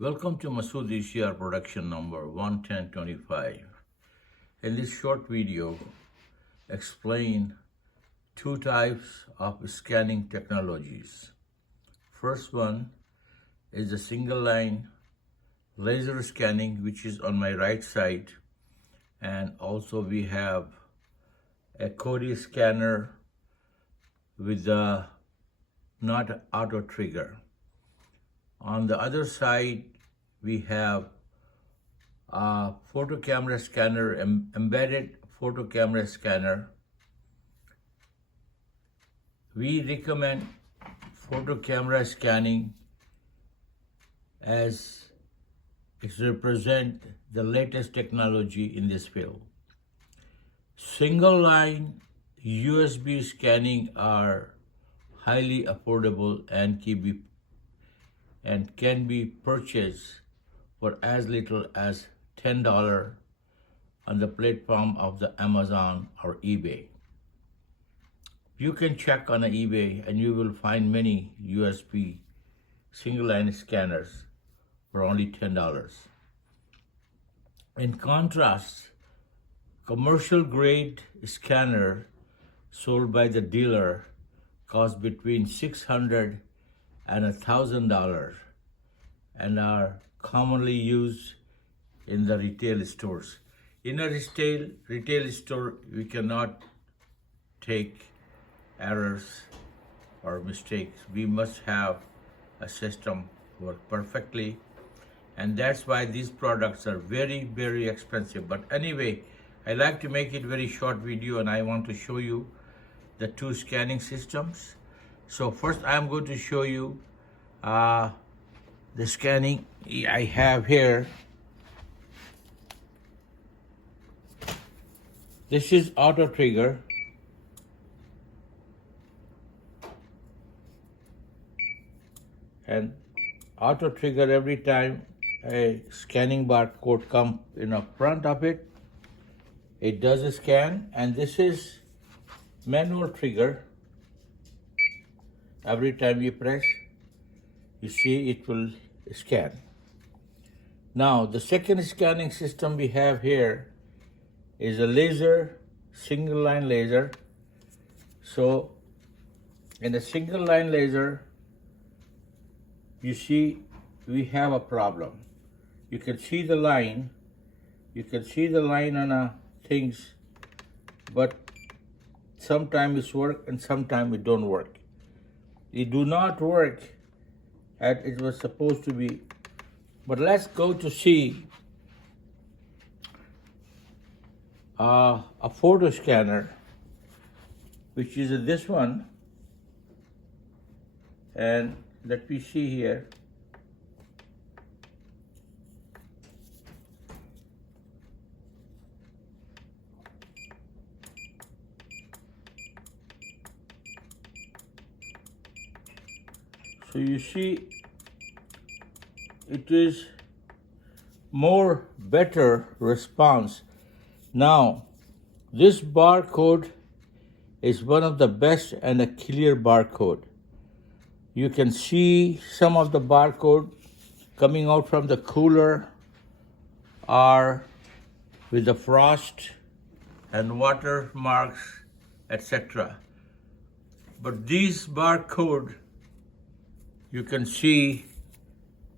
Welcome to Masud ECR production number 11025. In this short video, explain two types of scanning technologies. First one is the single line laser scanning, which is on my right side, and also we have a Cody scanner with the not auto trigger. On the other side, we have a photo camera scanner, embedded photo camera scanner. We recommend photo camera scanning as it represents the latest technology in this field. Single line USB scanning are highly affordable and can be purchased for as little as $10 on the platform of the Amazon or eBay. You can check on eBay and you will find many USB single line scanners for only $10. In contrast, commercial grade scanner sold by the dealer cost between $600 and $1,000 and are commonly used in the retail stores. In a retail store, we cannot take errors or mistakes. We must have a system work perfectly, and that's why these products are very, very expensive. But anyway, I like to make it very short video, and I want to show you the two scanning systems. So first I'm going to show you the scanning I have here. This is auto trigger. And auto trigger every time a scanning barcode comes in the front of it. It does a scan, and this is manual trigger. Every time you press, you see it will scan. Now, the second scanning system we have here is a laser, single line laser. So, in the single line laser, you see we have a problem. You can see the line. You can see the line on things, but sometimes it's work and sometimes it don't work. It do not work as it was supposed to be. But let's go to see a photo scanner, which is this one. And let me see here. So you see, it is more better response. Now, this barcode is one of the best and a clear barcode. You can see some of the barcode coming out from the cooler are with the frost and water marks, etc. But these barcode, you can see,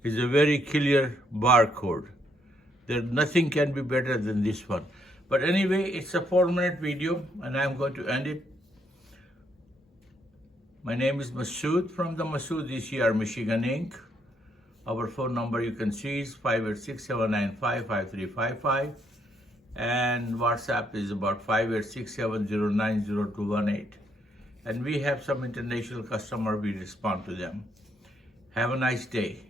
is a very clear barcode. Nothing can be better than this one. But anyway, it's a 4-minute video and I'm going to end it. My name is Masud from the Masud ECR Michigan Inc. Our phone number you can see is 586-795-5355, and WhatsApp is about 586-709-0218. And we have some international customer, we respond to them. Have a nice day.